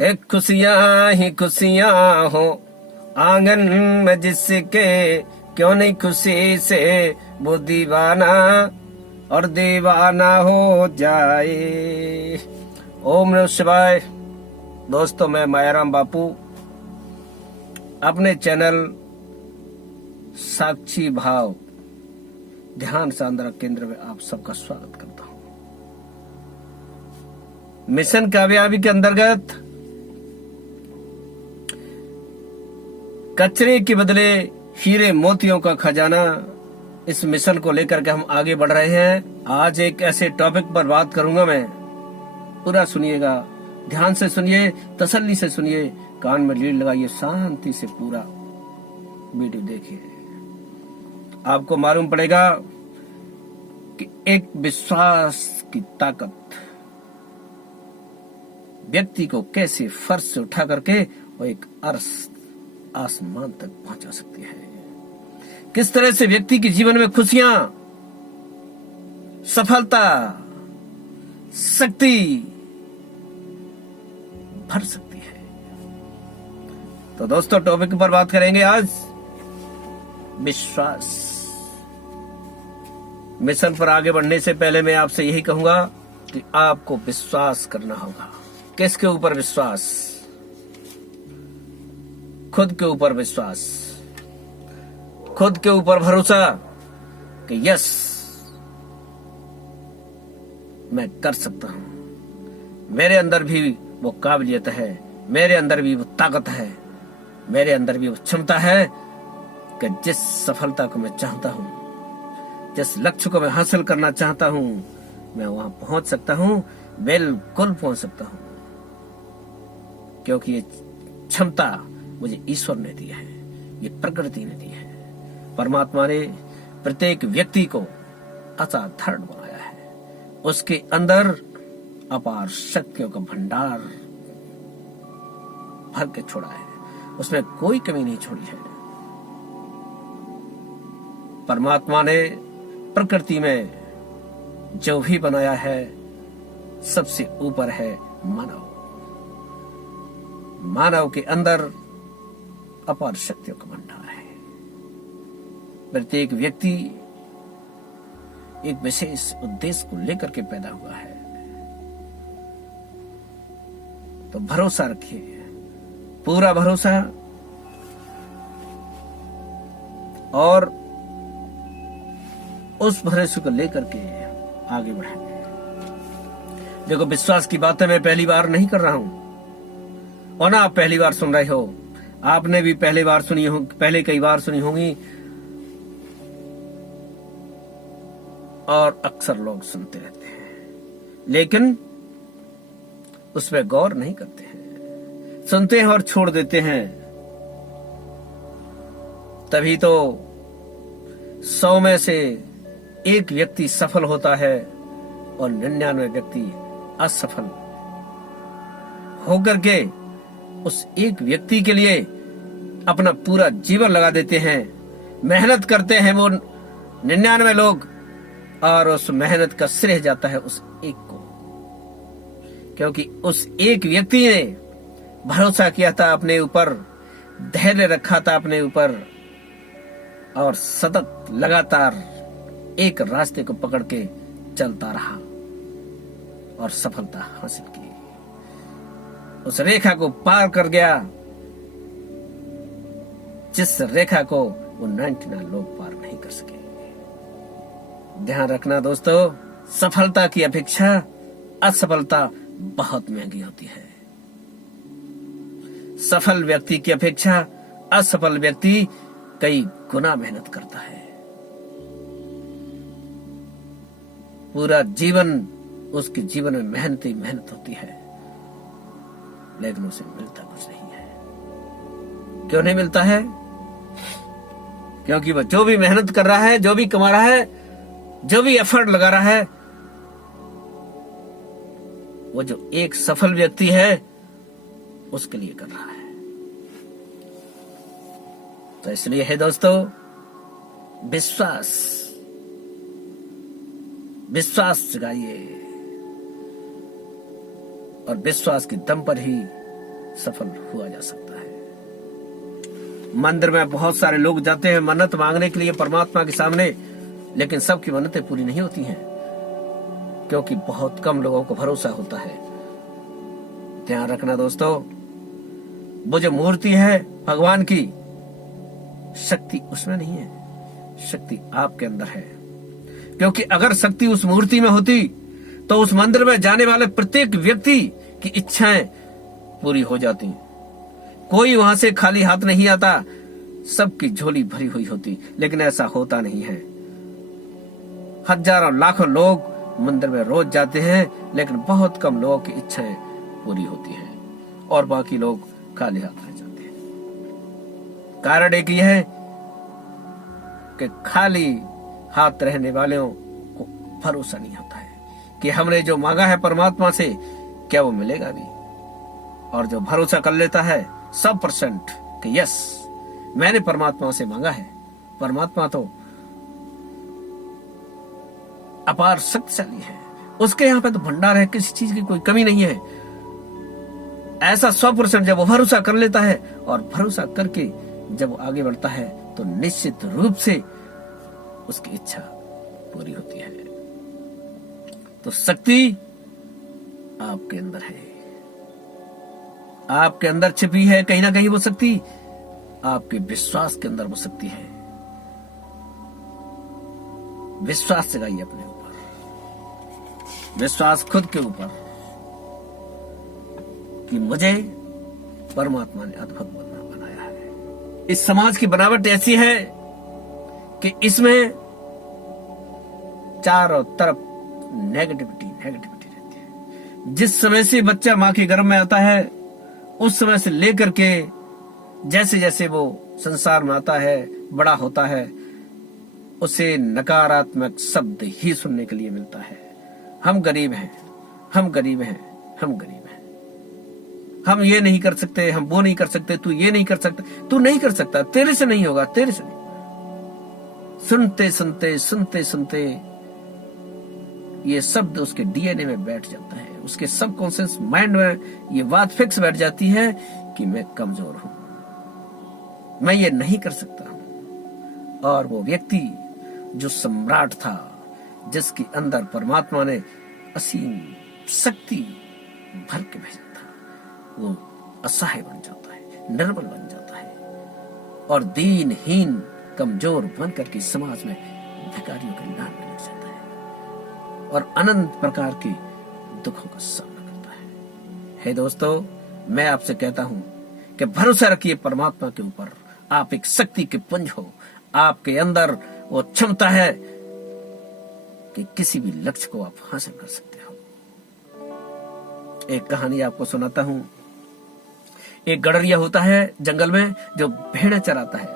है खुशियां ही खुशियां हो आंगन में जिसके, क्यों नहीं खुशी से वो दीवाना और दीवाना हो जाए। ओम नमः शिवाय। दोस्तों, मैं मायाराम बापू अपने चैनल साक्षी भाव ध्यान साधना केंद्र में आप सबका स्वागत करता हूं। मिशन कामयाबी के अंतर्गत कचरे के बदले हीरे मोतियों का खजाना, इस मिशन को लेकर के हम आगे बढ़ रहे हैं। आज एक ऐसे टॉपिक पर बात करूंगा मैं, पूरा सुनिएगा, ध्यान से सुनिए, तसल्ली से सुनिए, कान में लीड लगाइए, शांति से पूरा वीडियो देखिए। आपको मालूम पड़ेगा कि एक विश्वास की ताकत व्यक्ति को कैसे फर्श से उठा करके वो एक अर्श आसमान तक पहुंचा सकती है। किस तरह से व्यक्ति के जीवन में खुशियां, सफलता, शक्ति भर सकती है। तो दोस्तों, टॉपिक पर बात करेंगे आज विश्वास। मिशन पर आगे बढ़ने से पहले मैं आपसे यही कहूंगा कि आपको विश्वास करना होगा। किसके ऊपर विश्वास? खुद के ऊपर विश्वास, खुद के ऊपर भरोसा कि यस, मैं कर सकता हूं, मेरे अंदर भी वो काबिलियत है, मेरे अंदर भी वो ताकत है, मेरे अंदर भी वो क्षमता है कि जिस सफलता को मैं चाहता हूं, जिस लक्ष्य को मैं हासिल करना चाहता हूं, मैं वहां पहुंच सकता हूं, बिल्कुल पहुंच सकता हूं। क्योंकि ये क्षमता मुझे ईश्वर ने दी है, ये प्रकृति ने दी है। परमात्मा ने प्रत्येक व्यक्ति को असाधारण बनाया है, उसके अंदर अपार शक्तियों का भंडार भर के छोड़ा है, उसमें कोई कमी नहीं छोड़ी है। परमात्मा ने प्रकृति में जो भी बनाया है, सबसे ऊपर है मानव। मानव के अंदर अपार शक्तियों का भंडार है। प्रत्येक व्यक्ति एक विशेष उद्देश्य को लेकर के पैदा हुआ है। तो भरोसा रखिए, पूरा भरोसा, और उस भरोसे को लेकर के आगे बढ़ेंगे। देखो, विश्वास की बातें मैं पहली बार नहीं कर रहा हूं, और ना आप पहली बार सुन रहे हो, आपने भी पहली बार सुनी हो, पहले कई बार सुनी होंगी, और अक्सर लोग सुनते रहते हैं, लेकिन उसमें गौर नहीं करते हैं, सुनते हैं और छोड़ देते हैं। तभी तो 100 में से एक व्यक्ति सफल होता है और 99 व्यक्ति असफल होकर के उस एक व्यक्ति के लिए अपना पूरा जीवन लगा देते हैं, मेहनत करते हैं वो 99 लोग, और उस मेहनत का श्रेय जाता है उस एक को, क्योंकि उस एक व्यक्ति ने भरोसा किया था अपने ऊपर, धैर्य रखा था अपने ऊपर, और सतत लगातार एक रास्ते को पकड़ के चलता रहा और सफलता हासिल की। उस रेखा को पार कर गया जिस रेखा को वो 99 लोग पार नहीं कर सके। ध्यान रखना दोस्तों, सफलता की अपेक्षा असफलता बहुत महंगी होती है। सफल व्यक्ति की अपेक्षा असफल व्यक्ति कई गुना मेहनत करता है। पूरा जीवन उसके जीवन में मेहनत ही मेहनत होती है, लेकिन उसे मिलता कुछ नहीं है। क्यों नहीं मिलता है? क्योंकि वह जो भी मेहनत कर रहा है, जो भी कमा रहा है, जो भी एफर्ट लगा रहा है, वो जो एक सफल व्यक्ति है उसके लिए कर रहा है। तो इसलिए है दोस्तों, विश्वास जगाइए, और विश्वास के दम पर ही सफल हुआ जा सकता है। मंदिर में बहुत सारे लोग जाते हैं मन्नत मांगने के लिए परमात्मा के सामने, लेकिन सबकी मन्नतें पूरी नहीं होती हैं, क्योंकि बहुत कम लोगों को भरोसा होता है। ध्यान रखना दोस्तों, वो जो मूर्ति है भगवान की, शक्ति उसमें नहीं है, शक्ति आपके अंदर है। क्योंकि अगर शक्ति उस मूर्ति में होती तो उस मंदिर में जाने वाले प्रत्येक व्यक्ति की इच्छाएं पूरी हो जाती। कोई वहां से खाली हाथ नहीं आता, सबकी झोली भरी हुई होती, लेकिन ऐसा होता नहीं है। हजारों लाखों लोग मंदिर में रोज जाते हैं, लेकिन बहुत कम लोगों की इच्छाएं पूरी होती हैं और बाकी लोग खाली हाथ रह जाते हैं। कारण एक ही है कि खाली हाथ रहने वालों को भरोसा नहीं होता है कि हमने जो मांगा है परमात्मा से क्या वो मिलेगा भी। और जो भरोसा कर लेता है 100% कि यस मैंने परमात्मा से मांगा है, परमात्मा तो अपार शक्तिशाली है, उसके यहाँ पे तो भंडार है, किसी चीज की कोई कमी नहीं है। ऐसा 100% जब वो भरोसा कर लेता है और भरोसा करके जब वो आगे बढ़ता है तो निश्चित रूप से उसकी इच्छा पूरी होती है। तो शक्ति आपके अंदर है, आपके अंदर छिपी है कहीं ना कहीं वो शक्ति, आपके विश्वास के अंदर वो शक्ति है। विश्वास जगाइए अपने ऊपर, विश्वास खुद के ऊपर कि मुझे परमात्मा ने अद्भुत बनाया है। इस समाज की बनावट ऐसी है कि इसमें चारों तरफ नेगेटिविटी रहती है। जिस समय से बच्चा मां के गर्भ में आता है उस समय से लेकर के जैसे जैसे वो संसार में आता है, बड़ा होता है, उसे नकारात्मक शब्द ही सुनने के लिए मिलता है। हम गरीब हैं, हम गरीब हैं, हम गरीब हैं, हम ये नहीं कर सकते, हम वो नहीं कर सकते, तू ये नहीं कर सकता, तू नहीं कर सकता, तेरे से नहीं होगा, तेरे से नहीं। सुनते सुनते सुनते सुनते ये शब्द उसके डीएनए में बैठ जाता है, उसके सबकॉन्शियस माइंड में ये बात फिक्स बैठ जाती है कि मैं कमजोर हूं, मैं ये नहीं कर सकता। और वो व्यक्ति जो सम्राट था, जिसके अंदर परमात्मा ने असीम शक्ति भर के भेजा था, वो असहाय बन जाता है, निर्बल बन जाता है और दीनहीन कमजोर बन करके समाज में भिखारियों के लाल में लग जाता है और अनंत प्रकार के दुखों का सामना करता है। हे दोस्तों, मैं आपसे कहता हूं कि भरोसा रखिए परमात्मा के ऊपर। आप एक शक्ति के पुंज हो, आपके अंदर वो क्षमता है कि किसी भी लक्ष्य को आप हासिल कर सकते हो। एक कहानी आपको सुनाता हूं। एक गडरिया होता है जंगल में जो भेड़ें चराता है।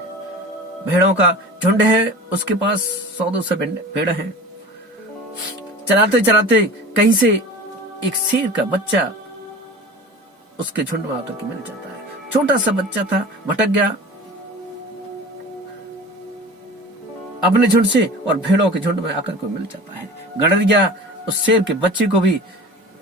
भेड़ों का झुंड है, उसके पास 100-200 भेड़ें हैं। चराते चराते कहीं से एक शेर का बच्चा उसके झुंड में आकर के मिल जाता है। छोटा सा बच्चा था, भटक गया अपने झुंड से और भेड़ों के झुंड में आकर के मिल जाता है। गडरिया उस शेर के बच्चे को भी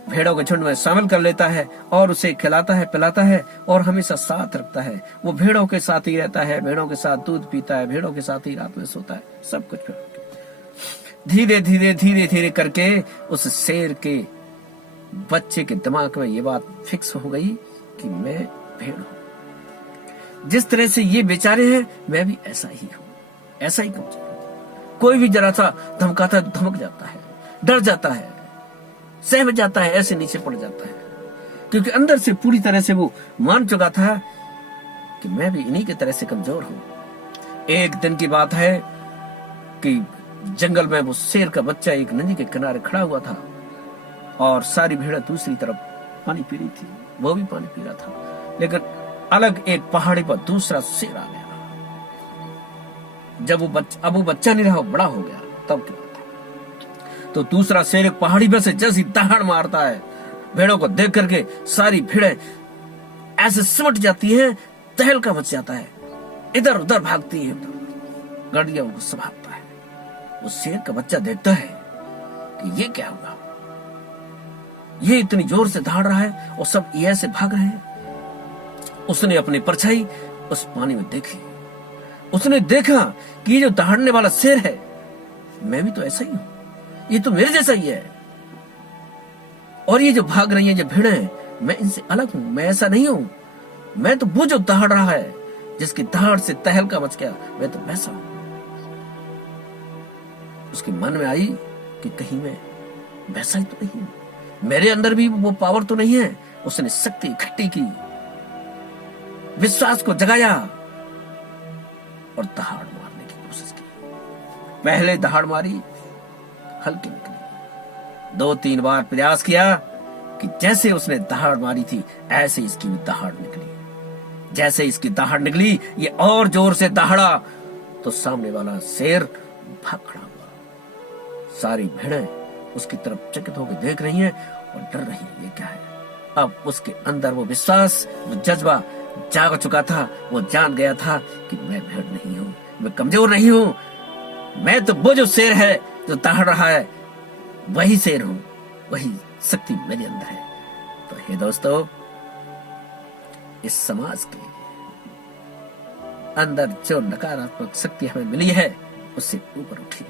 भेड़ों के झुंड में शामिल कर लेता है और उसे खिलाता है, पिलाता है और हमेशा साथ रखता है। वो भेड़ों के साथ ही रहता है, भेड़ों के साथ दूध पीता है, भेड़ों के साथ ही रात में सोता है, सब कुछ भेड़ों के। धीरे धीरे धीरे धीरे करके उस शेर के बच्चे के दिमाग में ये बात फिक्स हो गई कि मैं भेड़ हूं। जिस तरह से ये बेचारे हैं मैं भी ऐसा ही हूं, ऐसा ही कमजोर हूं। कोई भी जरा सा धमकाता है, धमक जाता है, डर जाता है, सहम जाता है, ऐसे नीचे पड़ जाता है, क्योंकि अंदर से पूरी तरह से वो मान चुका था कि मैं भी इन्हीं की तरह से कमजोर हूं। एक दिन की बात है कि जंगल में वो शेर का बच्चा एक नदी के किनारे खड़ा हुआ था और सारी भेड़ें दूसरी तरफ पानी पी रही थी, वो भी पानी पी रहा था। लेकिन अलग एक पहाड़ी पर दूसरा शेर आ गया। जब वो बच्चा नहीं रहा, वो बड़ा हो गया, तब क्या तो दूसरा शेर एक पहाड़ी पर से जैसी दहाड़ मारता है, भेड़ों को देख करके सारी भेड़ें ऐसे सिमट जाती हैं, तहलका मच जाता है, इधर उधर भागती है। गडरिया उनको संभालता है। वो शेर का बच्चा देखता है कि ये क्या हुआ, ये इतनी जोर से दहाड़ रहा है और सब ये ऐसे भाग रहे हैं। उसने अपनी परछाई उस पानी में देखी। उसने देखा कि ये जो दहाड़ने वाला शेर है, मैं भी तो ऐसा ही हूं, ये तो मेरे जैसा ही है। और ये जो भाग रही है जो भीड़ है, मैं इनसे अलग हूं, मैं ऐसा नहीं हूं। मैं तो वो जो दहाड़ रहा है, जिसकी दहाड़ से तहलका मच गया, मैं तो वैसा हूं। उसके मन में आई कि कहीं मैं वैसा ही तो नहीं हूं, मेरे अंदर भी वो पावर तो नहीं है। उसने शक्ति इकट्ठी की, विश्वास को जगाया और दहाड़ मारने की कोशिश की। पहले दहाड़ मारी, हल्की निकली। 2-3 बार प्रयास किया कि जैसे उसने दहाड़ मारी थी ऐसे इसकी भी दहाड़ निकली। जैसे इसकी दहाड़ निकली, ये और जोर से दहाड़ा तो सामने वाला शेर भाग खड़ा हुआ। सारी भेड़ें उसकी तरफ चकित होकर देख रही हैं और डर रही हैं, ये क्या है। अब उसके अंदर वो विश्वास, वो जज्बा जाग चुका था। वो जान गया था कि मैं भेड़ नहीं हूं, मैं कमजोर नहीं हूं, मैं तो वो जो शेर है जो दहाड़ रहा है, वही शेर हूं, वही शक्ति मेरे अंदर है। तो हे दोस्तों, इस समाज के अंदर जो नकारात्मक शक्ति हमें मिली है, उससे ऊपर उठिए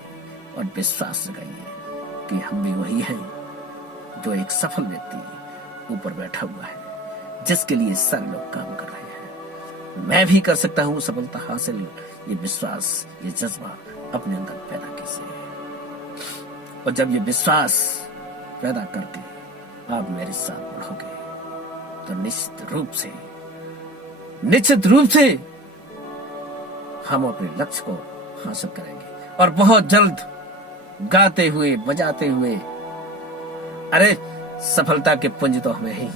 और विश्वास जगाइए कि हम भी वही हैं जो एक सफल व्यक्ति ऊपर बैठा हुआ है, जिसके लिए सारे लोग काम कर रहे हैं। मैं भी कर सकता हूं सफलता हासिल। ये विश्वास, ये जज्बा अपने अंदर पैदा कीजिए, और जब ये विश्वास पैदा करके आप मेरे साथ बढ़ोगे तो निश्चित रूप से हम अपने लक्ष्य को हासिल करेंगे। और बहुत जल्द गाते हुए, बजाते हुए, अरे सफलता के पुंज तो हमें ही।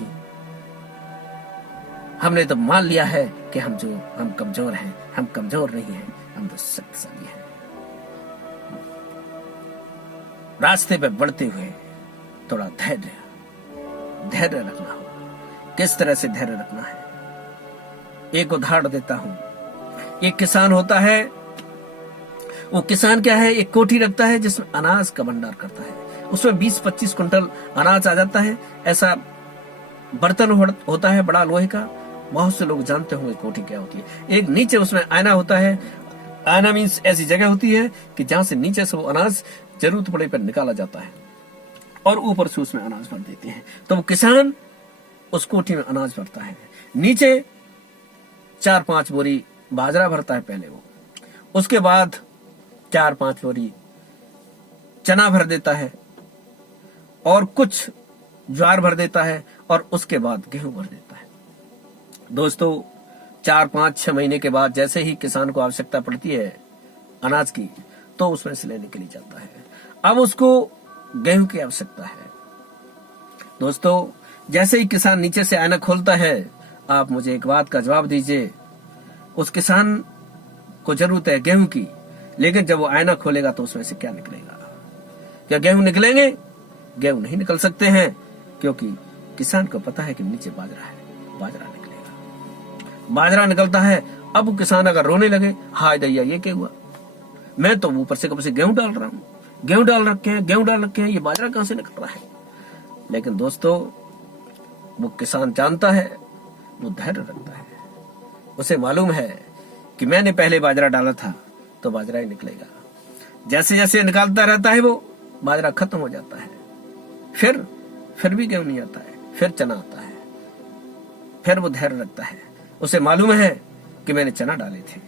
हमने तो मान लिया है कि हम कमजोर हैं। हम कमजोर नहीं हैं, हम तो शक्तिशाली हैं। रास्ते पे बढ़ते हुए थोड़ा धैर्य रखना होगा। किस तरह से धैर्य रखना है, एक उदाहरण देता हूं। एक किसान होता है। वो किसान क्या है, एक कोठी रखता है जिसमें अनाज का भंडार करता है। उसमें 20-25 कुंटल अनाज आ जाता है। ऐसा बर्तन होता है बड़ा लोहे का। बहुत से लोग जानते होंगे कोठी क्या होती है। एक नीचे उसमें आयना होता है। आयना मीन्स ऐसी जगह होती है कि जहां से नीचे से वो अनाज जरूरत पड़े पर निकाला जाता है, और ऊपर से उसमें अनाज भर देते हैं। तो वो किसान उस कोठी में अनाज भरता है। नीचे 4-5 बोरी बाजरा भरता है पहले वो, उसके बाद 4-5 बोरी चना भर देता है, और कुछ ज्वार भर देता है, और उसके बाद गेहूं भर देता है। दोस्तों, 4-5-6 महीने के बाद जैसे ही किसान को आवश्यकता पड़ती है अनाज की, तो उसमें से लेने के लिए जाता है। अब उसको गेहूं की आवश्यकता है। दोस्तों, जैसे ही किसान नीचे से आयना खोलता है, आप मुझे एक बात का जवाब दीजिए, उस किसान को जरूरत है गेहूं की, लेकिन जब वो आयना खोलेगा तो उसमें से क्या निकलेगा? क्या गेहूं निकलेंगे? गेहूं नहीं निकल सकते हैं, क्योंकि किसान को पता है कि नीचे बाजरा है, बाजरा निकलेगा। बाजरा निकलता है। अब किसान अगर रोने लगे, हाय दैया ये क्या हुआ, मैं तो ऊपर से कब से गेहूं डाल रहा हूं, गेहूं डाल रखे हैं, ये बाजरा कहां से निकल रहा है? लेकिन दोस्तों, वो किसान जानता है, वो धैर्य रखता है। उसे मालूम है कि मैंने पहले बाजरा डाला था तो बाजरा ही निकलेगा। जैसे जैसे निकालता रहता है, वो बाजरा खत्म हो जाता है। फिर भी गेहूं नहीं आता है, फिर चना आता है। फिर वो धैर्य रखता है। उसे मालूम है कि मैंने चना डाले थे।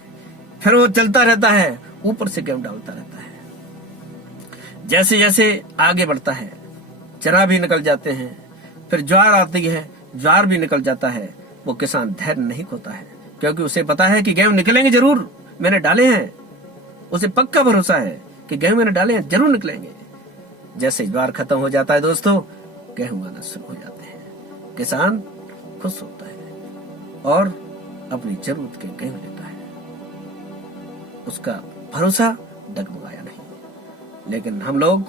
फिर वो चलता रहता है, ऊपर से गेहूं डालता रहता है। जैसे जैसे आगे बढ़ता है, चना भी निकल जाते हैं, फिर ज्वार आती है, ज्वार भी निकल जाता है। वो किसान धैर्य नहीं खोता है, क्योंकि उसे पता है कि गेहूं निकलेंगे जरूर, मैंने डाले हैं। उसे पक्का भरोसा है कि गेहूं मैंने डाले हैं, जरूर निकलेंगे। जैसे ज्वार खत्म हो जाता है दोस्तों, गेहूं आना शुरू हो जाते हैं। किसान खुश होता है और अपनी जरूरत के गेहूं लेता है। उसका भरोसा डगमगाया नहीं। लेकिन हम लोग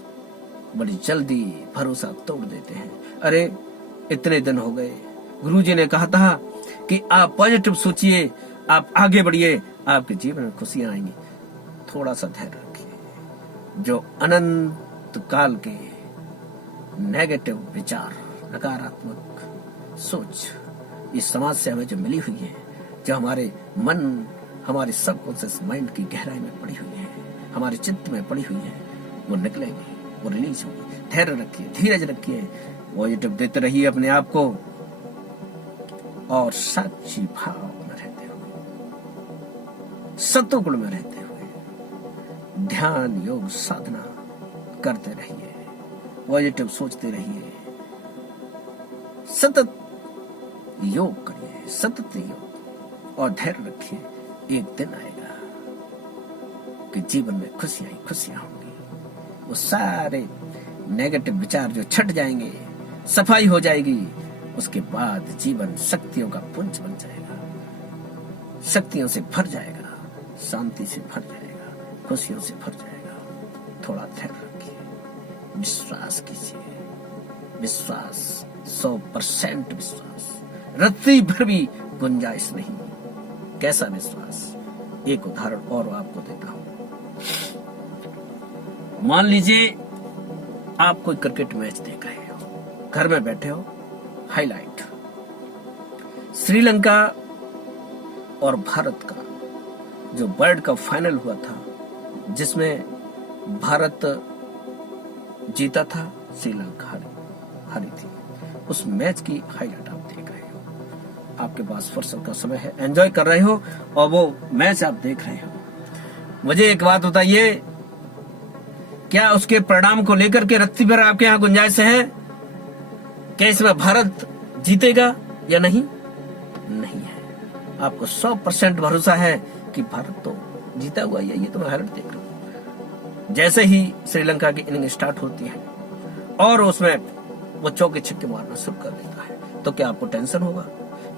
बड़ी जल्दी भरोसा तोड़ देते हैं। अरे इतने दिन हो गए, गुरुजी ने कहा था कि आप पॉजिटिव सोचिए, आप आगे बढ़िए, आपके जीवन में खुशियां आएंगी। थोड़ा सा धैर्य रखिए। जो अनंत काल के नेगेटिव विचार, नकारात्मक सोच इस समाज से हमें जो मिली हुई है, जो हमारे मन, हमारे सबकॉन्शियस माइंड की गहराई में पड़ी हुई है, हमारे चित्त में पड़ी हुई है, वो निकलेगी, वो रिलीज होगी। धैर्य रखिए, धीरज रखिए, पॉजिटिव देते रहिए अपने आप को, और सच्ची भाव में रहते हुए, सत्वगुण में रहते हुए ध्यान योग साधना करते रहिए, पॉजिटिव सोचते रहिए, सतत योग करिए, सतत योग, और धैर्य रखिए। एक दिन आएगा कि जीवन में खुशियां ही खुशियां होंगी। वो सारे नेगेटिव विचार जो छट जाएंगे, सफाई हो जाएगी, उसके बाद जीवन शक्तियों का पुंज बन जाएगा, शक्तियों से भर जाएगा, शांति से भर जाएगा, खुशियों से भर जाएगा। थोड़ा धैर्य रखिए, विश्वास कीजिए, विश्वास 100% विश्वास, रत्ती भर भी गुंजाइश नहीं। कैसा विश्वास? एक उदाहरण और आपको देता हूं। मान लीजिए आप कोई क्रिकेट मैच देख रहे हो, घर में बैठे हो, हाईलाइट श्रीलंका और भारत का जो वर्ल्ड कप फाइनल हुआ था, जिसमें भारत जीता था, श्रीलंका हारी थी, उस मैच की हाईलाइट आप देख रहे हो। आपके पास फुर्सत का समय है, एंजॉय कर रहे हो और वो मैच आप देख रहे हो। मुझे एक बात बताइए, क्या उसके परिणाम को लेकर के रत्ती भर आपके यहाँ गुंजाइश है? क्या इसमें भारत जीतेगा या नहीं? नहीं है। आपको 100% भरोसा है कि भारत तो जीता हुआ है। ये तो मैं हाईलाइट देख रहा हूं। जैसे ही श्रीलंका की इनिंग स्टार्ट होती है और उसमें वो चौके छक्के मारना शुरू कर देता है, तो क्या आपको टेंशन होगा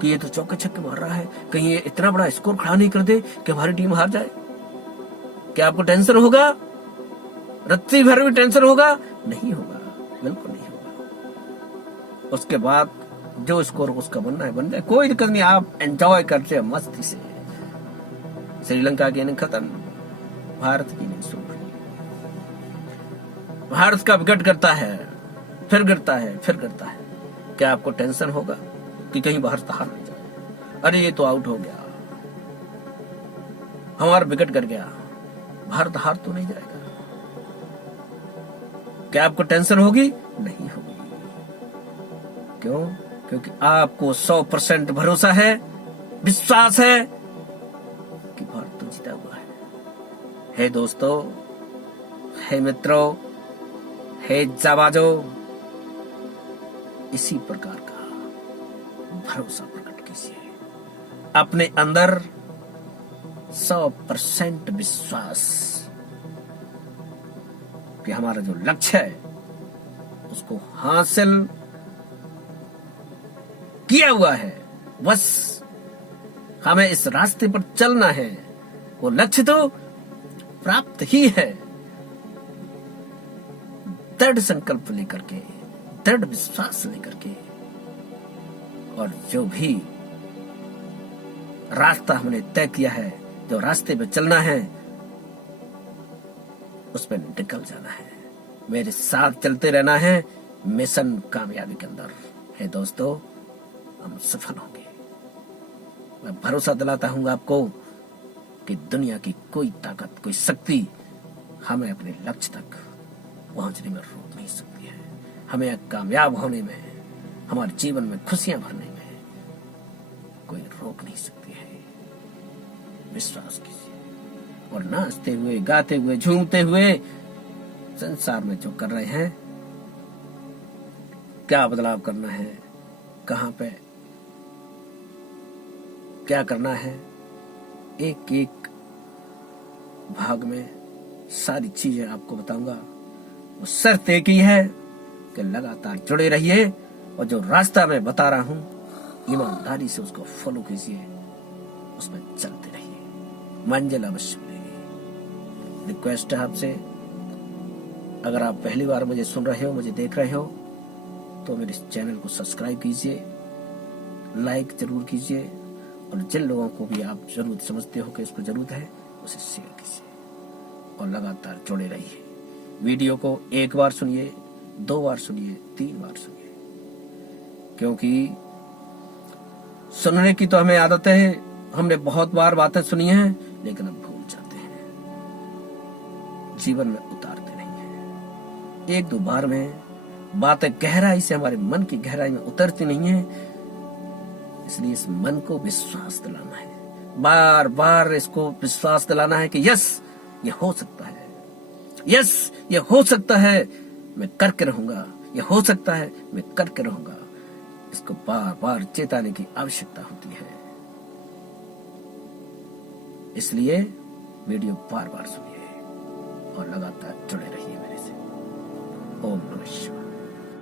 कि ये तो चौके छक्के मार रहा है, कहीं ये इतना बड़ा स्कोर खड़ा नहीं कर दे कि हमारी टीम हार जाए? क्या आपको टेंशन होगा? रत्ती भर भी टेंशन होगा? नहीं होगा, बिल्कुल नहीं होगा। उसके बाद जो स्कोर उसका बनना है बन जाए, कोई दिक्कत नहीं। आप एंजॉय करते हैं मस्ती से। श्रीलंका की इनिंग खत्म, भारत की इनिंग शुरू हुई। भारत का विकेट गिरता है, फिर गिरता है, फिर गिरता है। क्या आपको टेंशन होगा कि कहीं भारत हार नहीं जाए? अरे ये तो आउट हो गया, हमारा विकेट गिर गया, भारत हार तो नहीं जाएगा? क्या आपको टेंशन होगी? नहीं होगी। क्यों? क्योंकि आपको 100% भरोसा है, विश्वास है कि भारत तो जीता हुआ है। हे दोस्तों, हे मित्रों, हे जाबाजों, इसी प्रकार का भरोसा प्रकट कीजिए। अपने अंदर 100% विश्वास कि हमारा जो लक्ष्य है उसको हासिल किया हुआ है। बस हमें इस रास्ते पर चलना है। वो लक्ष्य तो प्राप्त ही है। दृढ़ संकल्प लेकर के, दृढ़ विश्वास लेकर के, और जो भी रास्ता हमने तय किया है, जो रास्ते पे चलना है, उस पर निकल जाना है। मेरे साथ चलते रहना है मिशन कामयाबी के अंदर। है दोस्तों, हम सफल होंगे। मैं भरोसा दिलाता हूं आपको कि दुनिया की कोई ताकत, कोई शक्ति हमें अपने लक्ष्य तक पहुंचने में रोक नहीं सकती है। हमें कामयाब होने में, हमारे जीवन में खुशियां भरने में कोई रोक नहीं सकती है। विश्वास कीजिए और नाचते हुए, गाते हुए, झूमते हुए संसार में जो कर रहे हैं, क्या बदलाव करना है, कहां पे क्या करना है, एक एक भाग में सारी चीजें आपको बताऊंगा। वो शर्त एक ही है कि लगातार जुड़े रहिए और जो रास्ता मैं बता रहा हूं, ईमानदारी से उसको फॉलो कीजिए, उसमें चलते रहिए, मंजिल अवश्य मिलेगी। रिक्वेस्ट है आपसे, अगर आप पहली बार मुझे सुन रहे हो, मुझे देख रहे हो, तो मेरे इस चैनल को सब्सक्राइब कीजिए, लाइक जरूर कीजिए, और जिन लोगों को भी आप जरूरत समझते हो कि इसको जरूरत है, उसे शेयर कीजिए और लगातार जुड़े रहिए। वीडियो को एक बार सुनिए, 2 बार सुनिए, 3 बार सुनिए, क्योंकि सुनने की तो हमें आदत है, हमने बहुत बार बातें सुनी हैं, लेकिन हम भूल जाते हैं, जीवन में उतारते नहीं हैं। एक दो बार में बातें गहराई से हमारे मन की गहराई में उतरती नहीं है, इसलिए इस मन को विश्वास दिलाना है, बार बार इसको विश्वास दिलाना है कि यस ये हो सकता है, यस ये हो सकता है, मैं करके रहूंगा, ये हो सकता है, मैं करके रहूंगा। इसको बार बार चेताने की आवश्यकता होती है। इसलिए वीडियो बार बार सुनिए और लगातार जुड़े रहिए मेरे से। ओम नमः शिवाय।